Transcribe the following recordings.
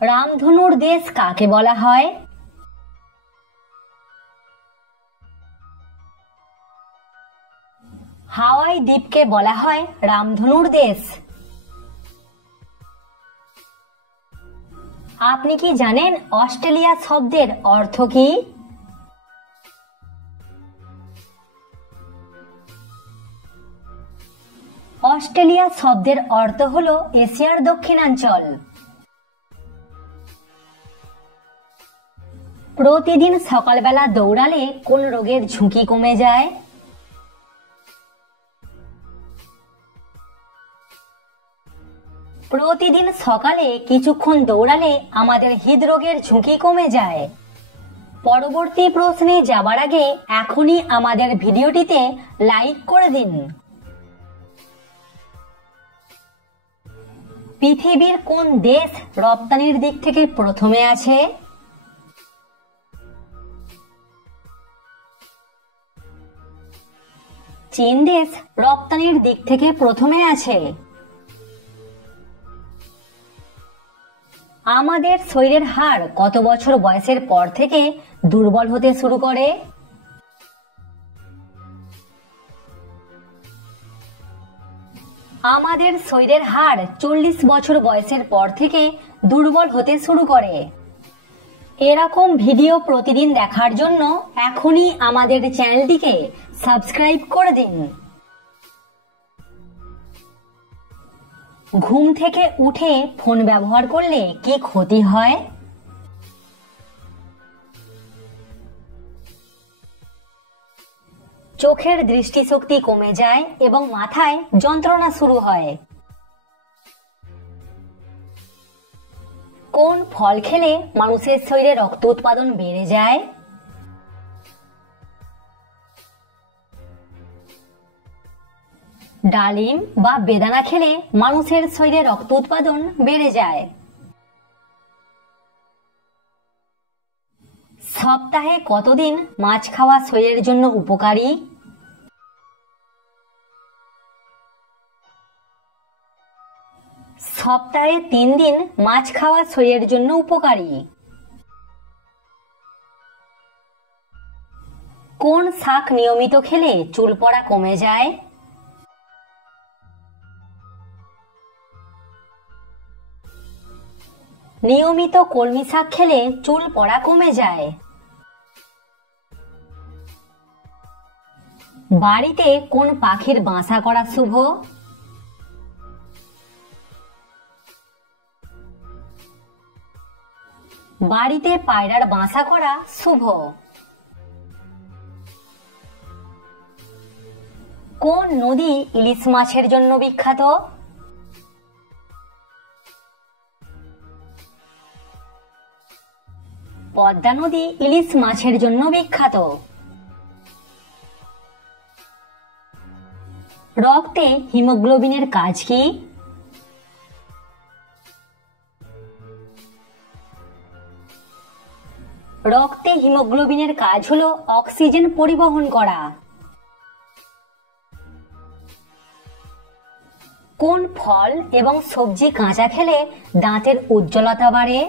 রামধনুর দেশ কাকে বলা হয়? হাওয়াই দ্বীপকে বলা হয় রামধনুর দেশ। আপনি কি জানেন অস্ট্রেলিয়া শব্দের অর্থ কি? অস্ট্রেলিয়া শব্দের অর্থ হলো এশিয়ার দক্ষিণাঞ্চল। প্রতিদিন সকালবেলা দৌড়ালে কোন রোগের ঝুঁকি কমে যায়? প্রতিদিন সকালে কিছুক্ষণ দৌড়ালে আমাদের হৃদরোগের ঝুঁকি কমে যায়। পরবর্তী প্রশ্নে যাবার আগে এখনই আমাদের ভিডিওটিতে লাইক করে দিন। পৃথিবীর কোন দেশ রপ্তানির দিক থেকে প্রথমে আছে? চীন দেশ রপ্তানির দিক থেকে প্রথমে আছে। আমাদের শরীরের হাড় কত বছর বয়সের পর থেকে দুর্বল হতে শুরু করে? আমাদের শরীরের হাড় 40 বছর বয়সের পর থেকে দুর্বল হতে শুরু করে। এরকম ভিডিও প্রতিদিন দেখার জন্য এখনই আমাদের চ্যানেলটিকে সাবস্ক্রাইব করে দিন। ঘুম থেকে উঠে ফোন ব্যবহার করলে কি ক্ষতি হয়? চোখের দৃষ্টিশক্তি কমে যায় এবং মাথায় যন্ত্রণা শুরু হয়। কোন ফল খেলে মানুষের শরীরে রক্ত উৎপাদন বেড়ে যায়? ডালিম বা বেদানা খেলে মানুষের শরীরে রক্ত উৎপাদন বেড়ে যায়। সপ্তাহে কতদিন মাছ খাওয়া শরীরের জন্য উপকারী? সপ্তাহে 3 দিন মাছ খাওয়া শরীরের জন্য উপকারী। কোন শাক নিয়মিত খেলে চুল পড়া কমে যায়? নিয়মিত কলমি শাক খেলে চুল পড়া কমে যায়। বাড়িতে কোন পাখির বাসা করা শুভ? বাড়িতে পায়রার বাসা করা শুভ। কোন নদী ইলিশ মাছের জন্য বিখ্যাত? পদ্মা নদী ইলিশ মাছের জন্য বিখ্যাত। রক্তে হিমোগ্লোবিনের কাজ কি? রক্তে হিমোগ্লোবিনের কাজ হলো অক্সিজেন পরিবহন করা। কোন ফল এবং সবজি কাঁচা খেলে দাঁতের উজ্জ্বলতা বাড়ে?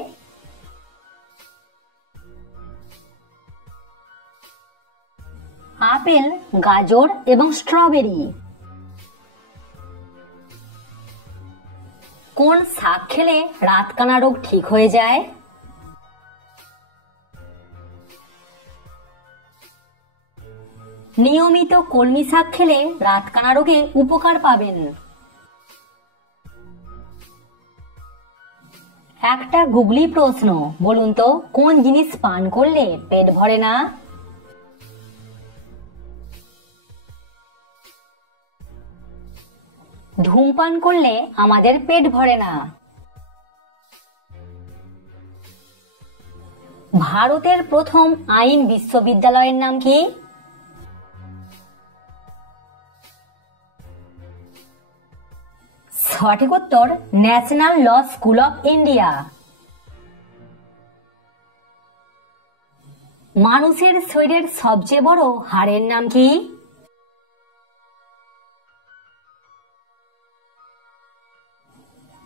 আপেল, গাজর এবং স্ট্রবেরি। কোন শাক খেলে রাতকানা রোগ ঠিক হয়ে যায়? নিয়মিত কলমি শাক খেলে রাতকানা রোগে উপকার পাবেন। একটা গুগলি প্রশ্ন, বলুন তো কোন জিনিস পান করলে পেট ভরে না? ধূমপান করলে আমাদের পেট ভরে না। ভারতের প্রথম আইন বিশ্ববিদ্যালয়ের নাম কি? সঠিক উত্তর National Law School of India. মানুষের শরীরের সবচেয়ে বড় হাড়ের নাম কি?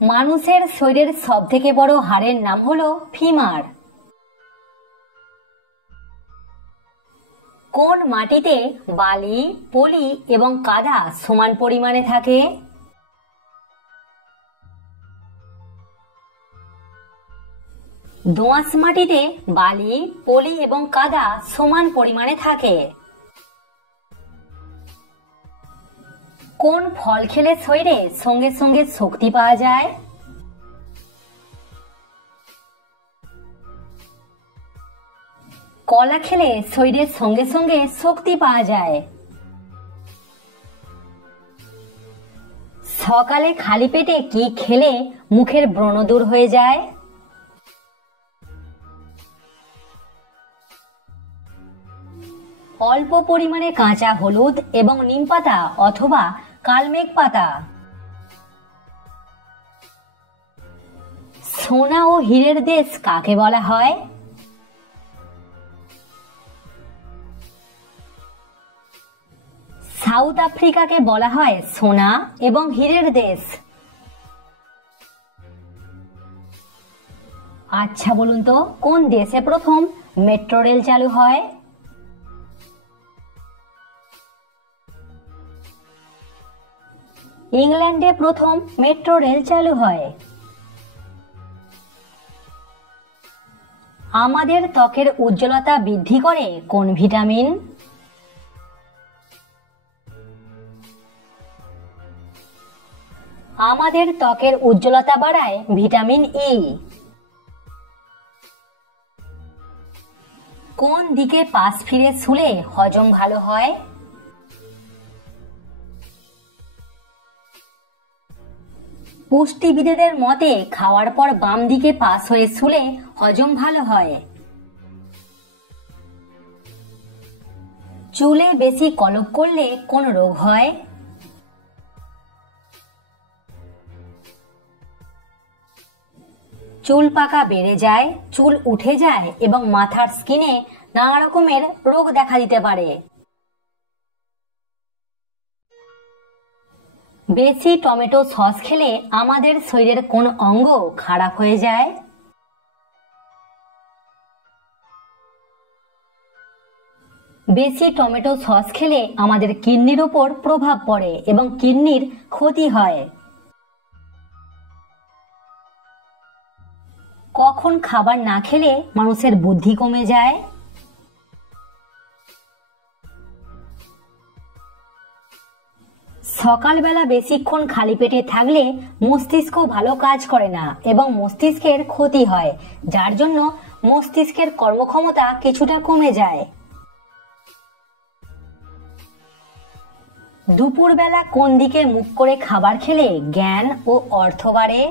মানুষের শরীরের সব থেকে বড় হাড়ের নাম হলো ফিমার। কোন মাটিতে বালি, পলি এবং কাদা সমান পরিমাণে থাকে? দোআঁশ মাটিতে বালি, পলি এবং কাদা সমান পরিমাণে থাকে। কোন ফল খেলে শরীরে সঙ্গে সঙ্গে শক্তি পাওয়া যায়? কলা খেলে শরীরের সঙ্গে সঙ্গে শক্তি পাওয়া যায়। সকালে খালি পেটে কি খেলে মুখের ব্রণ দূর হয়ে যায়? অল্প পরিমাণে কাঁচা হলুদ এবং নিম পাতা অথবা কালমেঘ পাতা। সোনা ও হীরের দেশ কাকে বলা হয়? সাউথ আফ্রিকাকে বলা হয় সোনা এবং হীরের দেশ। আচ্ছা বলুন তো, কোন দেশে প্রথম মেট্রো রেল চালু হয়? ইংল্যান্ডে প্রথম মেট্রো রেল চালু হয়। আমাদের ত্বকের উজ্জ্বলতা বৃদ্ধি করে কোন ভিটামিন? আমাদের ত্বকের উজ্জ্বলতা বাড়ায় ভিটামিন ই। কোন দিকে পাশ ফিরে শুলে হজম ভালো হয়? পুষ্টিবিদদের মতে খাওয়ার পর বাম দিকে পাশ হয়ে শুলে হজম ভালো হয়। চুলে বেশি কলপ করলে কোন রোগ হয়? চুল পাকা বেড়ে যায়, চুল উঠে যায় এবং মাথার স্কিনে নানা রকমের রোগ দেখা দিতে পারে। বেশি টমেটো সস খেলে আমাদের শরীরের কোন অঙ্গ খারাপ হয়ে যায়? বেশি টমেটো সস খেলে আমাদের কিডনির উপর প্রভাব পড়ে এবং কিডনির ক্ষতি হয়। কখন খাবার না খেলে মানুষের বুদ্ধি কমে যায়? সকালবেলা বেশিক্ষণ খালি পেটে থাকলে মস্তিষ্ক ভালো কাজ করে না এবং মস্তিষ্কের ক্ষতি হয়, যার জন্য মস্তিষ্কের কর্মক্ষমতা কিছুটা কমে যায়। দুপুরবেলা কোন দিকে মুখ করে খাবার খেলে জ্ঞান ও অর্থ বাড়ে?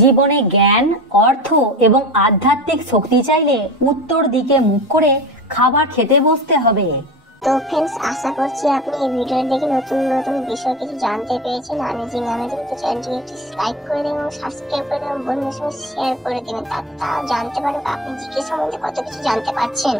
জীবনে জ্ঞান, অর্থ এবং আধ্যাত্মিক শক্তি চাইলে উত্তর দিকে মুখ করে খাবার খেতে বসতে হবে। তো ফ্রেন্ডস, আশা করছি আপনি এই ভিডিও দেখে নতুন নতুন বিষয় কিছু জানতে পেরেছেন। আমেজিং তো চ্যানেলটিকে একটি লাইক করে দেবেন এবং সাবস্ক্রাইব করে দেবেন, বন্ধুদের সঙ্গে শেয়ার করে দেবেন, তারা জানতে পারবে আপনি জিকে সম্বন্ধে কত কিছু জানতে পারছেন।